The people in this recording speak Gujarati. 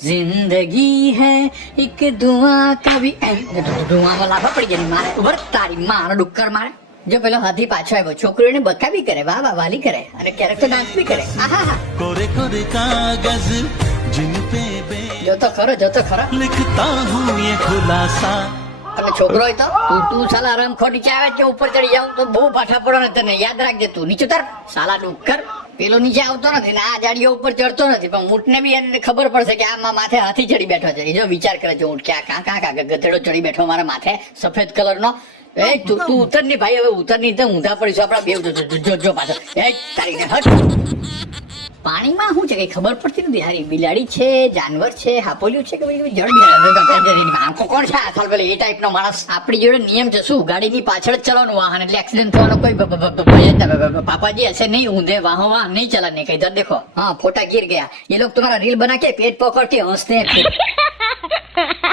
जिंदगी है एक दुआ कभी ધુઆમાં લાભા પડી જાય મારે ઉભર તારી મારો ડુક્કર મારે જો પેલો હાથી પાછો આવ્યો છોકરીઓને બકા બી કરે વાહ વાહ વાલી કરે અને ક્યારેક તો ડાન્સ બી કરે આહા कोरे कोरे कागज जिन पे જો તો ખરો लिखता हूँ ये खुलासा અને છોકરો હોય તો તું સાલા રમખો નીચે આવે કે ઉપર ચડી જાવ તો બહુ પાછા પડો ને તને યાદ રાખજે તું નીચે ઉતાર સાલા ડુક્કર પેલો નીચે આવતો નથી ને આ જાડીઓ ઉપર ચડતો નથી પણ ઊંટને બી એને ખબર પડશે કે આ માથે હાથી ચડી બેઠો છે એ જો વિચાર કરે છે ઊંટ કે આ કાં ગધેડો ચડી બેઠો મારા માથે સફેદ કલરનો એ તું ઉતર ની ભાઈ હવે ઉતર ની ઊંધા પડીશું આપડા બે જો પાછો એ તારીને હટ પાણીમાં શું છે કઈ ખબર પડતી નથી હારી બિલાડી છે જાનવર છે હાપોલિયું છે કે ભાઈ જળ આંખો કોણ છે આ સાલ એ ટાઈપ નો માણસ આપણી જોડે નિયમ છે શું ગાડીની પાછળ જ ચલાવવાનું વાહન એટલે એક્સિડન્ટ થવાનો કોઈ ભય જ ના પાપાજી ऐसे नहीं ऊंधे वाहन नहीं चलाने का इधर देखो हाँ फोटा गिर गया ये लोग तुम्हारा रील बना के पेट पकड़ के हंसते हैं